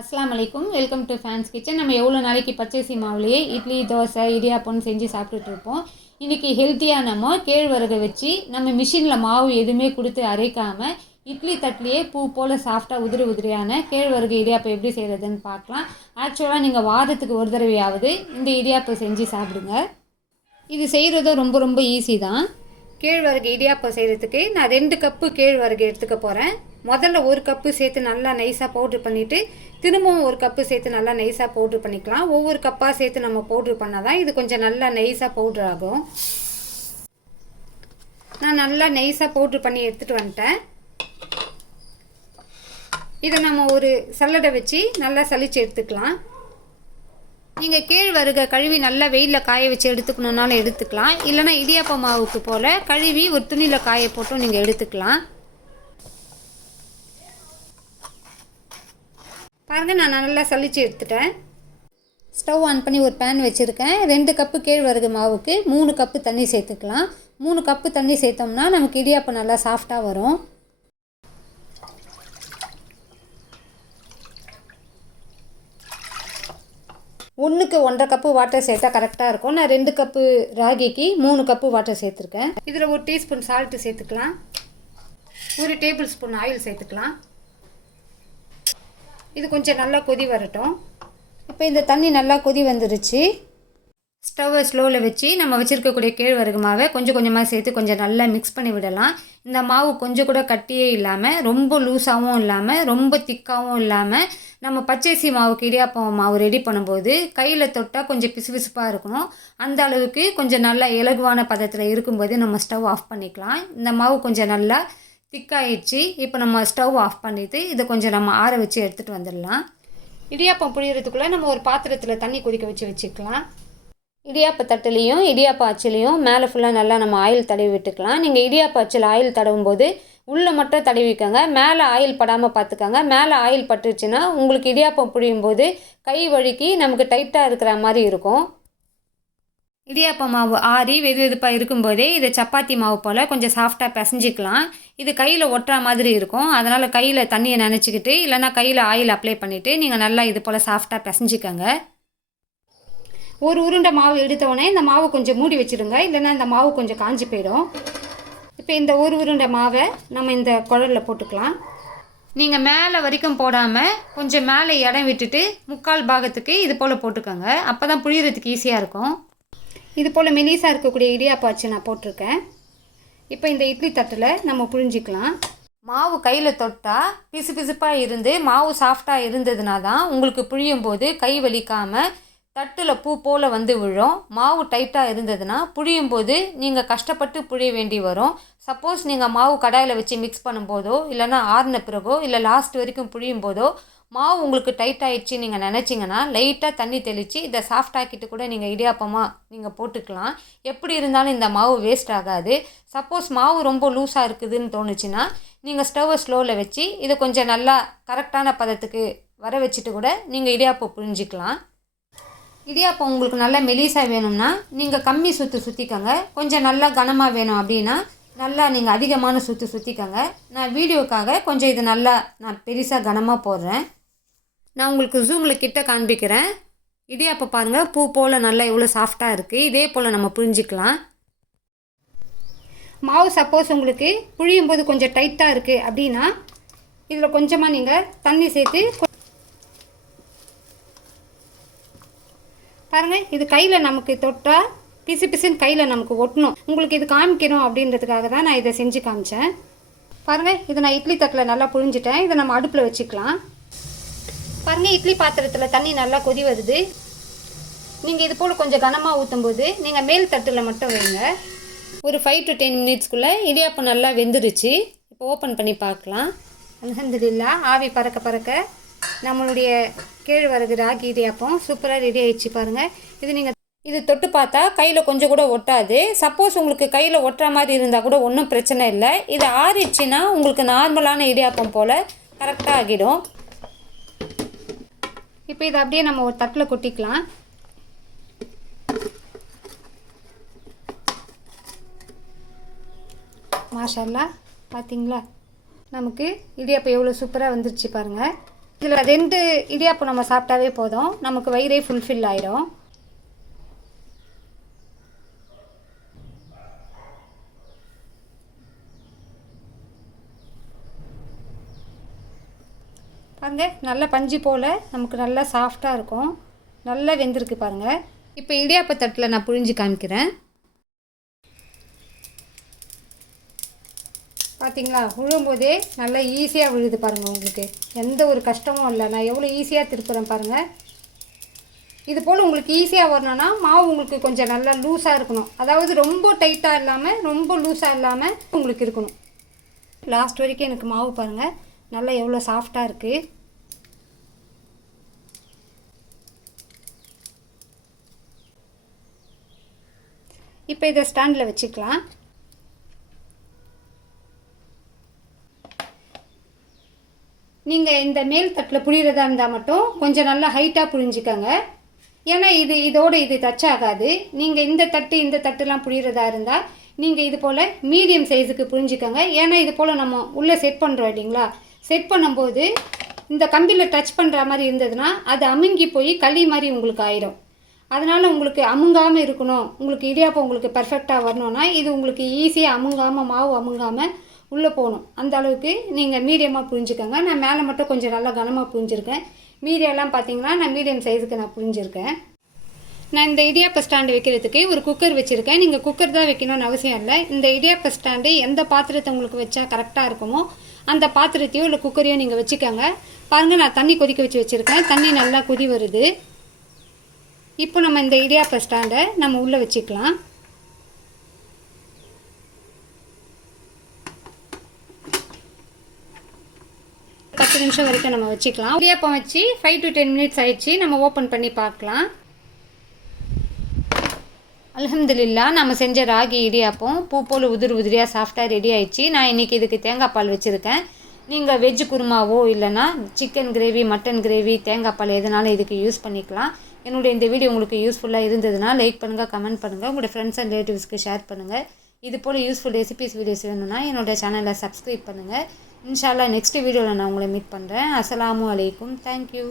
அஸ்லாம் அலைக்கும். Welcome to fans kitchen நம்ம எவ்வளோ நாளைக்கு பச்சரிசி மாவுலேயே இட்லி தோசை இடியாப்பம்னு செஞ்சு சாப்பிட்டுட்டு இருப்போம். இன்றைக்கி ஹெல்த்தியாக நம்ம கேழ்வரகை வச்சு நம்ம மிஷினில் மாவு எதுவுமே கொடுத்து அரைக்காமல் இட்லி தட்டிலேயே பூ போல் சாஃப்டாக உதிரி உதிரியான கேழ்வரகு இடியாப்பம் எப்படி செய்கிறதுன்னு பார்க்கலாம். ஆக்சுவலாக நீங்கள் வாரத்துக்கு ஒரு தடவையாவது இந்த இடியாப்பம் செஞ்சு சாப்பிடுங்க. இது செய்கிறதும் ரொம்ப ரொம்ப ஈஸி தான். கேழ்வரகு இடியாப்பம் செய்கிறதுக்கு நான் ரெண்டு கப்பு கேழ்வரகு எடுத்துக்க போகிறேன் முதல்ல ஒரு கப்பு சேர்த்து நல்லா நைஸாக பவுட்ரு பண்ணிவிட்டு திரும்பவும் ஒரு கப்பு சேர்த்து நல்லா நைஸாக பவுட்ரு பண்ணிக்கலாம். ஒவ்வொரு கப்பாக சேர்த்து நம்ம பவுட்ரு பண்ணால் தான் இது கொஞ்சம் நல்லா நைஸாக பவுட்ரு ஆகும். நான் நல்லா நைஸாக பவுட்ரு பண்ணி எடுத்துகிட்டு வந்துட்டேன். இதை நம்ம ஒரு சல்லடை வச்சு நல்லா சளிச்சு எடுத்துக்கலாம். நீங்கள் கேழ்வரகை கழுவி நல்லா வெயிலில் காய வச்சு எடுத்துக்கணுன்னாலும் எடுத்துக்கலாம். இல்லைனா இடியாப்ப மாவுக்கு போல் கழுவி ஒரு துணியில் காய போட்டும் நீங்கள் எடுத்துக்கலாம். பாருங்கள் நான் நல்லா சலிச்சு எடுத்துட்டேன். ஸ்டவ் ஆன் பண்ணி ஒரு பேன் வச்சுருக்கேன். ரெண்டு கப்பு கேழ்வரகு மாவுக்கு மூணு கப்பு தண்ணி சேர்த்துக்கலாம். மூணு கப்பு தண்ணி சேர்த்தோம்னா நமக்கு இடியாப்பம் நல்லா சாஃப்டாக வரும். ஒன்றுக்கு ஒன்றரை கப்பு வாட்டர் சேர்த்தா கரெக்டாக இருக்கும். நான் ரெண்டு கப்பு ராகிக்கு மூணு கப்பு வாட்டர் சேர்த்துருக்கேன். இதில் ஒரு டீஸ்பூன் சால்ட்டு சேர்த்துக்கலாம். ஒரு டேபிள் ஸ்பூன் ஆயில் சேர்த்துக்கலாம். இது கொஞ்சம் நல்லா கொதி வரட்டும். இப்போ இந்த தண்ணி நல்லா கொதி வந்துருச்சு. ஸ்டவ்வை ஸ்லோவில் வச்சு நம்ம வச்சுருக்கக்கூடிய கேழ்வரகு மாவை கொஞ்சம் கொஞ்சமாக சேர்த்து கொஞ்சம் நல்லா மிக்ஸ் பண்ணி விடலாம். இந்த மாவு கொஞ்சம் கூட கட்டியே இல்லாமல் ரொம்ப லூஸாகவும் இல்லாமல் ரொம்ப திக்காகவும் இல்லாமல் நம்ம பச்சரிசி மாவுக்கு இடியாப்பம் மாவு ரெடி பண்ணும்போது கையில் தொட்டால் கொஞ்சம் பிசுபிசுப்பாக இருக்கணும். அந்த அளவுக்கு கொஞ்சம் நல்லா இலகுவான பதத்தில் இருக்கும்போது நம்ம ஸ்டவ் ஆஃப் பண்ணிக்கலாம். இந்த மாவு கொஞ்சம் நல்லா திக்காயிடுச்சு. இப்போ நம்ம ஸ்டவ் ஆஃப் பண்ணிவிட்டு இதை கொஞ்சம் நம்ம ஆற வச்சு எடுத்துகிட்டு வந்துடலாம். இடியாப்பம் புழியறதுக்குள்ளே நம்ம ஒரு பாத்திரத்தில் தண்ணி கொதிக்க வச்சு வச்சுக்கலாம். இடியாப்ப தட்டுலேயும் இடியாப்ப அச்சுலேயும் மேலே ஃபுல்லாக நல்லா நம்ம ஆயில் தடவி விட்டுக்கலாம். நீங்கள் இடியாப்ப அச்சில் ஆயில் தடவும் போது உள்ளே மட்டும் தடவிக்கோங்க மேலே ஆயில் படாமல் பார்த்துக்கோங்க. மேலே ஆயில் பட்டுருச்சுன்னா உங்களுக்கு இடியாப்பம் புழியும் போது கை வழுக்கி நமக்கு டைட்டாக இருக்கிற மாதிரி இருக்கும். இடியாப்ப மாவு ஆறி வெது வெதுப்பாக இருக்கும்போதே இதை சப்பாத்தி மாவு போல் கொஞ்சம் சாஃப்டாக பிசைஞ்சிக்கலாம். இது கையில் ஒட்டுற மாதிரி இருக்கும். அதனால் கையில் தண்ணியை நினச்சிக்கிட்டு இல்லைனா கையில் ஆயில் அப்ளை பண்ணிவிட்டு நீங்கள் நல்லா இது போல் சாஃப்டாக பிசைஞ்சிக்கோங்க. ஒரு உருண்டை மாவு எடுத்தோடனே இந்த மாவு கொஞ்சம் மூடி வச்சுருங்க. இல்லைன்னா இந்த மாவு கொஞ்சம் காஞ்சி போயிடும். இப்போ இந்த ஒரு உருண்டை மாவை நம்ம இந்த குழலில் போட்டுக்கலாம். நீங்கள் மேலே வரைக்கும் போடாமல் கொஞ்சம் மேலே இடம் விட்டுட்டு முக்கால் பாகத்துக்கு இது போல் போட்டுக்கோங்க. அப்போ தான் புழியறதுக்கு ஈஸியாக இருக்கும். இது போல் மெலிசாக இருக்கக்கூடிய இடியாப்பாச்சு நான் போட்டிருக்கேன். இப்போ இந்த இட்லி தட்டில் நம்ம புழிஞ்சிக்கலாம். மாவு கையில் தொட்டால் பிசு பிசுப்பாக இருந்து மாவு சாஃப்டாக இருந்ததுனா தான் உங்களுக்கு புழியும் போது கை வலிக்காமல் தட்டில் பூ போல் வந்து விழும். மாவு டைட்டாக இருந்ததுன்னா புழியும் போது நீங்கள் கஷ்டப்பட்டு புழிய வேண்டி வரும். சப்போஸ் நீங்கள் மாவு கடாயில் வச்சு மிக்ஸ் பண்ணும்போதோ இல்லைனா ஆறின பிறகோ இல்லை லாஸ்ட் வரைக்கும் புழியும் போதோ மாவு உங்களுக்கு டைட் ஆகிடுச்சு நீங்கள் நினச்சிங்கன்னா லைட்டாக தண்ணி தெளித்து இதை சாஃப்ட் ஆக்கிட்டு கூட நீங்கள் இடியாப்பமாக நீங்கள் போட்டுக்கலாம். எப்படி இருந்தாலும் இந்த மாவு வேஸ்ட் ஆகாது. சப்போஸ் மாவு ரொம்ப லூஸாக இருக்குதுன்னு தோணுச்சுன்னா நீங்கள் ஸ்டவ்வை ஸ்லோவில் வச்சு இதை கொஞ்சம் நல்லா கரெக்டான பதத்துக்கு வர வச்சுட்டு கூட நீங்கள் இடியாப்பம் புரிஞ்சிக்கலாம் இடியாப்பம் உங்களுக்கு நல்லா மெலிசாக வேணும்னா நீங்கள் கம்மி சுற்று சுற்றிக்கோங்க கொஞ்சம் நல்லா கனமாக வேணும் அப்படின்னா நல்லா நீங்கள் அதிகமான சுற்று சுற்றிக்கோங்க நான் வீடியோக்காக கொஞ்சம் இது நல்லா நான் பெருசாக கனமாக போடுறேன். நான் உங்களுக்கு ஜூமில் கிட்ட காண்பிக்கிறேன். இதே அப்போ பாருங்கள் பூ போல் நல்லா எவ்வளோ சாஃப்டாக இருக்குது இதே போல் நம்ம புரிஞ்சிக்கலாம். மாவு சப்போஸ் உங்களுக்கு புழியும் போது கொஞ்சம் டைட்டாக இருக்குது அப்படின்னா இதில் கொஞ்சமாக நீங்கள் தண்ணி சேர்த்து பாருங்கள் இது கையில் நமக்கு தொட்டால் பிசு பிசுன்னு கையில் நமக்கு ஒட்டணும். உங்களுக்கு இது காமிக்கணும் அப்படின்றதுக்காக தான் நான் இதை செஞ்சு காமிச்சேன். பாருங்கள் இதை நான் இட்லி தட்டில் நல்லா புழிஞ்சிட்டேன். இதை நம்ம அடுப்பில் வச்சுக்கலாம். பாருங்கள் இட்லி பாத்திரத்தில் தண்ணி நல்லா கொதி வருது. நீங்கள் இது போல் கொஞ்சம் கனமாக ஊற்றும்போது நீங்கள் மேல் தட்டில் மட்டும் வைங்க. ஒரு ஃபைவ் டு டென் மினிட்ஸ்க்குள்ளே இடியாப்பம் நல்லா வெந்துருச்சு. இப்போ ஓப்பன் பண்ணி பார்க்கலாம். அலகந்தில்லா ஆவி பறக்க பறக்க நம்மளுடைய கேழ்வரகு ராகி இடியாப்பம் சூப்பராக ரெடி ஆயிடுச்சு பாருங்கள் இது நீங்கள் இது தொட்டு பார்த்தா கையில் கொஞ்சம் கூட ஒட்டாது. சப்போஸ் உங்களுக்கு கையில் ஒட்டுற மாதிரி இருந்தால் கூட ஒன்றும் பிரச்சனை இல்லை. இது ஆறிடுச்சின்னா உங்களுக்கு நார்மலான இடியாப்பம் போல் கரெக்டாக ஆகிடும். இப்போ இதை அப்படியே நம்ம ஒரு தட்டில் கொட்டிக்கலாம். மாஷல்லா பார்த்தீங்களா நமக்கு இடியாப்பம் எவ்வளோ சூப்பராக வந்துருச்சு பாருங்கள் இதில் ரெண்டு இடியாப்பம் நம்ம சாப்பிட்டாவே போதும். நமக்கு வயிறே ஃபுல்ஃபில் ஆயிடும் பாருங்கள் நல்ல பஞ்சு போல் நமக்கு நல்லா சாஃப்டாக இருக்கும். நல்லா வெந்திருக்கு பாருங்கள் இப்போ இடியாப்ப தட்டில் நான் புழிஞ்சு காமிக்கிறேன். பார்த்தீங்களா விழும்போதே நல்லா ஈஸியாக விழுது பாருங்கள் உங்களுக்கு. எந்த ஒரு கஷ்டமும் இல்லை. நான் எவ்வளோ ஈஸியாக திருப்புறேன் பாருங்கள் இது போல் உங்களுக்கு ஈஸியாக வரணும்னா மாவு உங்களுக்கு கொஞ்சம் நல்லா லூஸாக இருக்கணும். அதாவது ரொம்ப டைட்டாக இல்லாமல் ரொம்ப லூஸாக இல்லாமல் உங்களுக்கு இருக்கணும். லாஸ்ட் வரைக்கும் எனக்கு மாவு பாருங்கள் நல்லா எவ்வளோ சாஃப்டாக இருக்குது இப்போ இதை ஸ்டாண்டில் வச்சுக்கலாம். நீங்கள் இந்த மேல் தட்டில் புழியறதா இருந்தால் மட்டும் கொஞ்சம் நல்லா ஹைட்டாக புழிஞ்சிக்கோங்க. ஏன்னா இது இதோடு இது டச் ஆகாது. நீங்கள் இந்த தட்டு இந்த தட்டுலாம் புழியறதா இருந்தால் நீங்கள் இது போல் மீடியம் சைஸுக்கு புரிஞ்சுக்கோங்க. ஏன்னா இது போல் நம்ம உள்ளே செட் பண்ணுறோம் இல்லைங்களா? செட் பண்ணும்போது இந்த கம்பியில் டச் பண்ணுற மாதிரி இருந்ததுன்னா அது அமுங்கி போய் களி மாதிரி உங்களுக்கு ஆயிரும். அதனால் உங்களுக்கு அமுங்காமல் இருக்கணும். உங்களுக்கு இடியாப்பம் உங்களுக்கு பர்ஃபெக்டாக வரணும்னா இது உங்களுக்கு ஈஸியாக அமுங்காமல் மாவு அமுங்காமல் உள்ளே போகணும். அந்த அளவுக்கு நீங்கள் மீடியமாக புரிஞ்சுக்கோங்க. நான் மேலே மட்டும் கொஞ்சம் நல்லா கனமாக புரிஞ்சுருக்கேன். மீடியெல்லாம் பார்த்தீங்கன்னா நான் மீடியம் சைஸுக்கு நான் புரிஞ்சுருக்கேன். நான் இந்த இடியாப்ப ஸ்டாண்டு வைக்கிறதுக்கு ஒரு குக்கர் வச்சுருக்கேன். நீங்கள் குக்கர் தான் வைக்கணும்னு அவசியம் இல்லை. இந்த இடியாப்ப ஸ்டாண்டு எந்த பாத்திரத்தை உங்களுக்கு வச்சா கரெக்டாக இருக்குமோ அந்த பாத்திரத்தையோ இல்லை குக்கரையோ நீங்கள் வச்சுக்கோங்க. பாருங்கள் நான் தண்ணி கொதிக்க வச்சு வச்சுருக்கேன். தண்ணி நல்லா கொதி வருது. இப்போ நம்ம இந்த இடியாப்ப ஸ்டாண்டை நம்ம உள்ளே வச்சுக்கலாம். பத்து நிமிஷம் வரைக்கும் நம்ம வச்சுக்கலாம். இடியாப்பம் வச்சு ஃபைவ் டு டென் மினிட்ஸ் ஆயிடுச்சு. நம்ம ஓப்பன் பண்ணி பார்க்கலாம். அலமதுல்லா நம்ம செஞ்ச ராகி இடியாப்பம் பூ போல் உதிர் உதிரியாக சாஃப்டாக ரெடி ஆயிடுச்சு. நான் இன்றைக்கி இதுக்கு தேங்காய் பால் வச்சுருக்கேன். நீங்கள் வெஜ்ஜு குருமாவோ இல்லைன்னா சிக்கன் கிரேவி மட்டன் கிரேவி தேங்காய் பால் எதனாலும் இதுக்கு யூஸ் பண்ணிக்கலாம். என்னுடைய இந்த வீடியோ உங்களுக்கு யூஸ்ஃபுல்லாக இருந்ததுன்னா லைக் பண்ணுங்கள் கமெண்ட் பண்ணுங்கள் உங்களோட ஃப்ரெண்ட்ஸ் அண்ட் ரிலேட்டிவ்ஸ்க்கு ஷேர் பண்ணுங்கள் இது போல் யூஸ்ஃபுல் ரெசிபிஸ் வீடியோஸ் வேணும்னா என்னோட சேனலை சப்ஸ்கிரைப் பண்ணுங்கள் இன்ஷால்லா நெக்ஸ்ட் வீடியோவில் நான் உங்களை மீட் பண்ணுறேன் அஸ்ஸலாமு அலைக்கும். தேங்க்யூ